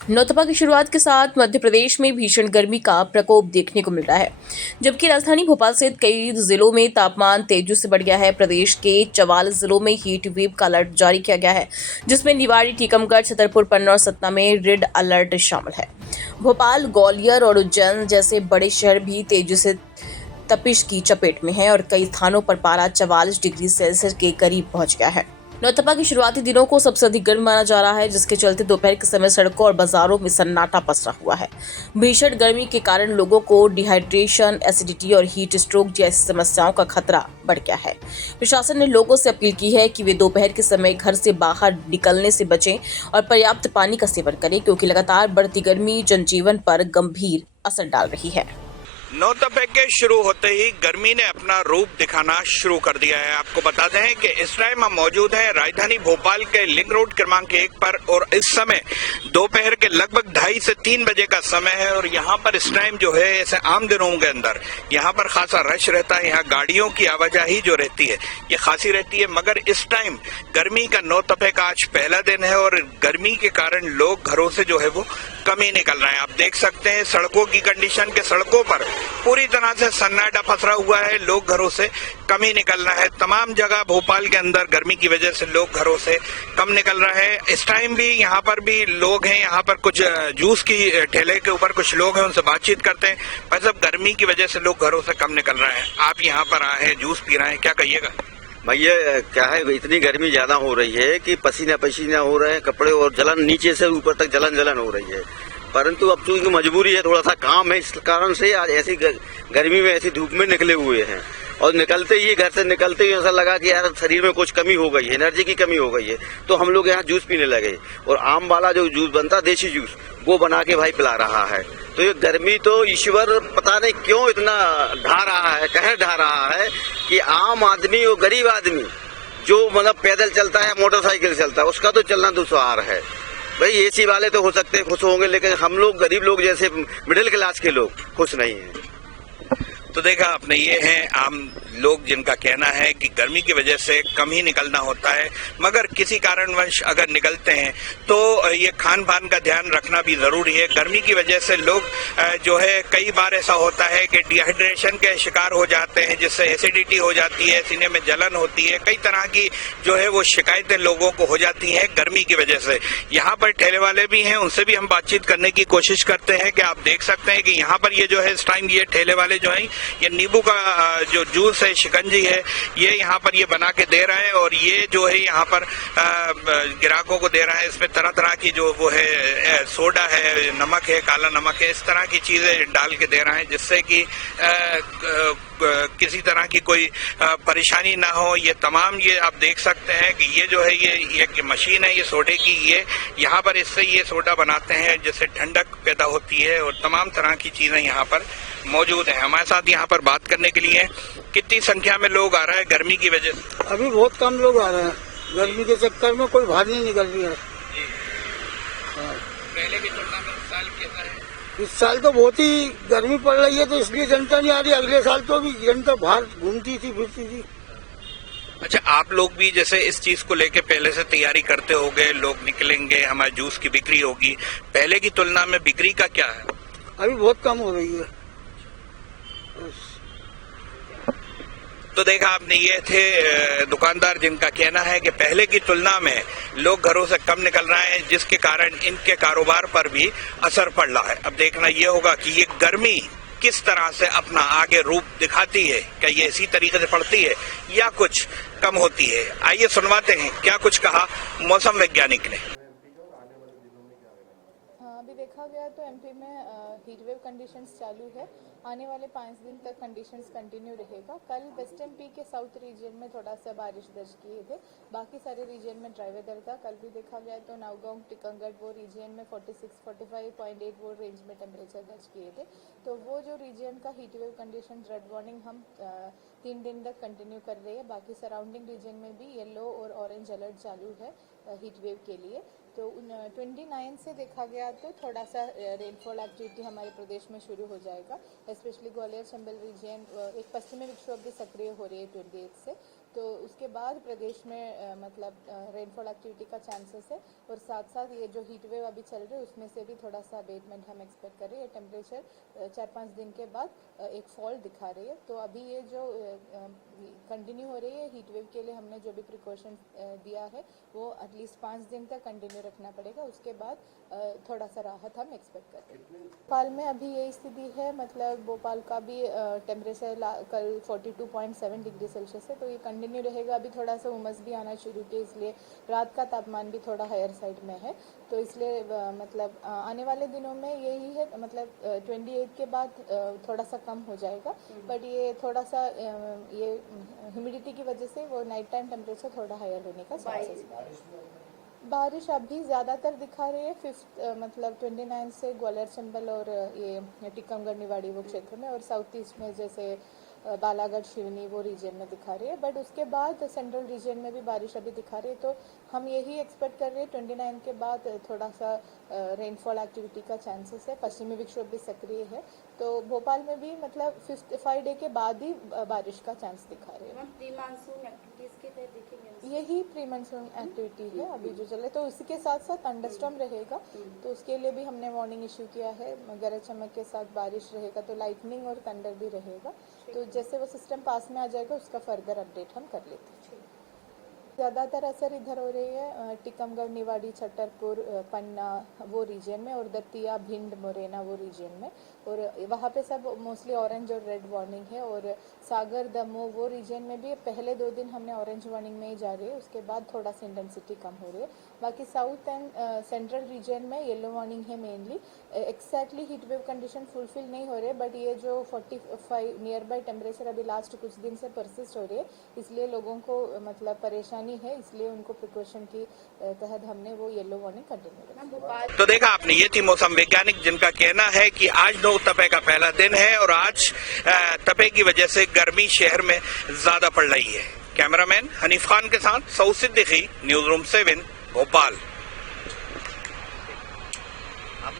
नौतपा की शुरुआत के साथ मध्य प्रदेश में भीषण गर्मी का प्रकोप देखने को मिल रहा है, जबकि राजधानी भोपाल सहित कई जिलों में तापमान तेजी से बढ़ गया है। प्रदेश के 44 जिलों में हीट वेव का अलर्ट जारी किया गया है, जिसमें निवाड़ी, टीकमगढ़, छतरपुर, पन्ना और सतना में रेड अलर्ट शामिल है। भोपाल, ग्वालियर और उज्जैन जैसे बड़े शहर भी तेजी से तपिश की चपेट में है और कई स्थानों पर पारा 44 डिग्री सेल्सियस के करीब पहुंच गया है। नौतपा के शुरुआती दिनों को सबसे अधिक गर्म माना जा रहा है, जिसके चलते दोपहर के समय सड़कों और बाजारों में सन्नाटा पसरा हुआ है। भीषण गर्मी के कारण लोगों को डिहाइड्रेशन, एसिडिटी और हीट स्ट्रोक जैसी समस्याओं का खतरा बढ़ गया है। प्रशासन ने लोगों से अपील की है कि वे दोपहर के समय घर से बाहर निकलने से बचें और पर्याप्त पानी का सेवन करें, क्योंकि लगातार बढ़ती गर्मी जनजीवन पर गंभीर असर डाल रही है। नौतपे के शुरू होते ही गर्मी ने अपना रूप दिखाना शुरू कर दिया है। आपको बता दें कि इस टाइम हम मौजूद हैं राजधानी भोपाल के लिंक रोड क्रमांक 1 पर और इस समय दोपहर के लगभग 2:30 से 3 बजे का समय है और यहाँ पर इस टाइम जो है ऐसे आम दिनों के अंदर यहाँ पर खासा रश रहता है। यहाँ गाड़ियों की आवाजाही जो रहती है ये खासी रहती है, मगर इस टाइम गर्मी का नौतपे का आज पहला दिन है और गर्मी के कारण लोग घरों से जो है वो कम ही निकल रहे हैं। आप देख सकते हैं सड़कों की कंडीशन के सड़कों पर पूरी तरह से सन्नाटा पसरा हुआ है, लोग घरों से कम ही निकल रहा है। तमाम जगह भोपाल के अंदर गर्मी की वजह से लोग घरों से कम निकल रहे हैं। इस टाइम भी यहाँ पर भी लोग हैं, यहाँ पर कुछ जूस की ठेले के ऊपर कुछ लोग हैं, उनसे बातचीत करते हैं। पर सब गर्मी की वजह से लोग घरों से कम निकल रहे हैं। आप यहाँ पर आए हैं, जूस पी रहे हैं, क्या कहिएगा? भैया क्या है, इतनी गर्मी ज्यादा हो रही है कि पसीना पसीना हो रहे हैं कपड़े और जलन नीचे से ऊपर तक जलन हो रही है। परंतु अब चूंकि मजबूरी है, थोड़ा सा काम है, इस कारण से आज ऐसी गर्मी में ऐसी धूप में निकले हुए हैं और निकलते ही घर से निकलते ही ऐसा लगा कि यार शरीर में कुछ कमी हो गई है, एनर्जी की कमी हो गई है। तो हम लोग यहाँ जूस पीने लगे और आम वाला जो जूस बनता देसी जूस वो बना के भाई पिला रहा है। तो ये गर्मी तो ईश्वर पता नहीं क्यों इतना ढा रहा है, कहर ढा रहा है कि आम आदमी और गरीब आदमी जो मतलब पैदल चलता है, मोटरसाइकिल चलता है, उसका तो चलना दुश्वार है। भाई एसी वाले तो हो सकते हैं खुश होंगे, लेकिन हम लोग गरीब लोग जैसे मिडिल क्लास के लोग खुश नहीं हैं। तो देखा आपने, ये हैं आम लोग जिनका कहना है कि गर्मी की वजह से कम ही निकलना होता है, मगर किसी कारणवश अगर निकलते हैं तो ये खान पान का ध्यान रखना भी जरूरी है। गर्मी की वजह से लोग जो है कई बार ऐसा होता है कि डिहाइड्रेशन के शिकार हो जाते हैं, जिससे एसिडिटी हो जाती है, सीने में जलन होती है, कई तरह की जो है वो शिकायतें लोगों को हो जाती हैं गर्मी की वजह से। यहाँ पर ठेले वाले भी हैं, उनसे भी हम बातचीत करने की कोशिश करते हैं कि आप देख सकते हैं कि यहाँ पर ये जो है इस टाइम ये ठेले वाले जो है ये नींबू का जो जूस है, शिकंजी है, ये यहाँ पर ये बना के दे रहा है और ये जो है यहाँ पर ग्राहकों को दे रहा है। इसमें तरह तरह की जो वो है सोडा है, नमक है, काला नमक है, इस तरह की चीजें डाल के दे रहा है, जिससे कि किसी तरह की कोई परेशानी ना हो। ये तमाम ये आप देख सकते हैं कि ये जो है ये एक मशीन है, ये सोडे की, ये यहाँ पर इससे ये सोडा बनाते हैं जिससे ठंडक पैदा होती है और तमाम तरह की चीजें यहाँ पर मौजूद है। हमारे साथ यहाँ पर बात करने के लिए कितनी संख्या में लोग आ रहा है गर्मी की वजह से? अभी बहुत कम लोग आ रहे हैं, गर्मी के चक्कर में कोई बाहर नहीं निकल रही है। पहले की तुलना में इस साल कैसा है? इस साल तो बहुत ही गर्मी पड़ रही है, तो इसलिए जनता नहीं आ रही। अगले साल तो भी जनता बाहर घूमती थी, फिरती थी। अच्छा, आप लोग भी जैसे इस चीज को लेके पहले से तैयारी करते होंगे, लोग निकलेंगे, हमारे जूस की बिक्री होगी, पहले की तुलना में बिक्री का क्या है? अभी बहुत कम हो रही है। तो देखा आपने, ये थे दुकानदार जिनका कहना है कि पहले की तुलना में लोग घरों से कम निकल रहे हैं, जिसके कारण इनके कारोबार पर भी असर पड़ रहा है। अब देखना ये होगा कि ये गर्मी किस तरह से अपना आगे रूप दिखाती है, क्या ये इसी तरीके से पड़ती है या कुछ कम होती है। आइए सुनवाते हैं क्या कुछ कहा मौसम वैज्ञानिक ने। अभी देखा गया तो एमपी में हीट वेव कंडीशंस चालू है। आने वाले 5 दिन तक कंडीशंस कंटिन्यू रहेगा। कल वेस्ट एमपी के साउथ रीजन में थोड़ा सा बारिश दर्ज किए थे, बाकी सारे रीजन में ड्राई वेदर था। कल भी देखा गया तो नावगांव, टीकमगढ़ वो रीजन में 46-45.8 वो रेंज में टेम्परेचर दर्ज किए थे। तो वो जो रीजन का heat wave condition red warning हम 3 दिन तक कंटिन्यू कर रहे हैं। बाकी सराउंडिंग रीजन में भी येलो और ऑरेंज अलर्ट चालू है हीट वेव के लिए। तो 29 से देखा गया तो थोड़ा सा रेनफॉल एक्टिविटी हमारे प्रदेश में शुरू हो जाएगा, स्पेशली ग्वालियर चंबल रीजन। एक पश्चिमी विक्षोभ भी सक्रिय हो रही है 28 से, तो उसके बाद प्रदेश में मतलब रेनफॉल एक्टिविटी का चांसेस है और साथ साथ ये जो हीट वेव अभी चल रही है उसमें से भी थोड़ा सा अबेटमेंट हम एक्सपेक्ट कर रहे हैं। टेम्परेचर 4-5 दिन के बाद एक फॉल दिखा रही है। तो अभी ये जो कंटिन्यू हो रही है हीट वेव के लिए हमने जो भी प्रिकॉशन दिया है वो एटलीस्ट 5 दिन तक कंटिन्यू रखना पड़ेगा। उसके बाद थोड़ा सा राहत हम एक्सपेक्ट कर रहे हैं। भोपाल में अभी यही स्थिति है, मतलब भोपाल का भी टेम्परेचर कल 42.7 डिग्री सेल्सियस है, तो ये कंटिन्यू रहेगा। अभी थोड़ा सा उमस भी आना शुरू किया, इसलिए रात का तापमान भी थोड़ा हायर साइड में है। तो इसलिए मतलब आने वाले दिनों में यही है, मतलब 28 के बाद थोड़ा सा कम हो जाएगा, बट ये थोड़ा सा ये ह्यूमिडिटी की वजह से वो नाइट टाइम टेम्परेचर थोड़ा हायर होने का चांसेस है। बारिश अभी ज़्यादातर दिखा रही है 5 मतलब 29 से ग्वालियर चंबल और ये टीकमगढ़ निवाड़ी वो क्षेत्र में, और साउथ ईस्ट में जैसे बालागढ़ शिवनी वो रीजन में दिखा रही है। बट उसके बाद सेंट्रल रीजन में भी बारिश अभी दिखा रही है। तो हम यही एक्सपेक्ट कर रहे हैं 29 के बाद थोड़ा सा रेनफॉल एक्टिविटी का चांसेस है। पश्चिमी विक्षोभ भी सक्रिय है, तो भोपाल में भी मतलब 55 डे के बाद ही बारिश का चांस दिखा रहे हैं। प्री मानसून एक्टिविटीज के तहत देखेंगे, यही प्री मानसून एक्टिविटी है अभी जो चले। तो उसके साथ साथ थंडरस्टॉर्म रहेगा, तो उसके लिए भी हमने वार्निंग इशू किया है। गरज चमक के साथ बारिश रहेगा, तो लाइटनिंग और थंडर भी रहेगा। तो जैसे वो सिस्टम पास में आ जाएगा उसका फर्दर अपडेट हम कर लेते हैं। ज़्यादातर असर इधर हो रही है टीकमगढ़ निवाड़ी छतरपुर पन्ना वो रीजन में, और दतिया भिंड मुरैना वो रीजन में, और वहाँ पे सब मोस्टली ऑरेंज और रेड वार्निंग है। और सागर दमोह वो रीजन में भी पहले 2 दिन हमने ऑरेंज वार्निंग में ही जा रही है, उसके बाद थोड़ा सा इंटेंसिटी कम हो रही है। बाकी साउथ एंड सेंट्रल रीजन में येलो वार्निंग है mainly. Exactly heat wave condition fulfil नहीं हो रहे, बट ये जो 45 नियर बाई टेम्परेचर अभी लास्ट कुछ दिन से परसिस्ट हो रही है, इसलिए लोगों को मतलब परेशानी है, इसलिए उनको प्रिकॉशन की तहत हमने वो येलो वार्निंग कंटिन्यू रखी। तो देखा आपने, ये थी मौसम वैज्ञानिक जिनका कहना है कि आज 9 तपे का पहला दिन है और आज तपे की वजह से गर्मी शहर में ज्यादा पड़ रही है। कैमरामैन हनीफ खान के साथ सऊद सिद्दीकी, न्यूज रूम 7 भोपाल।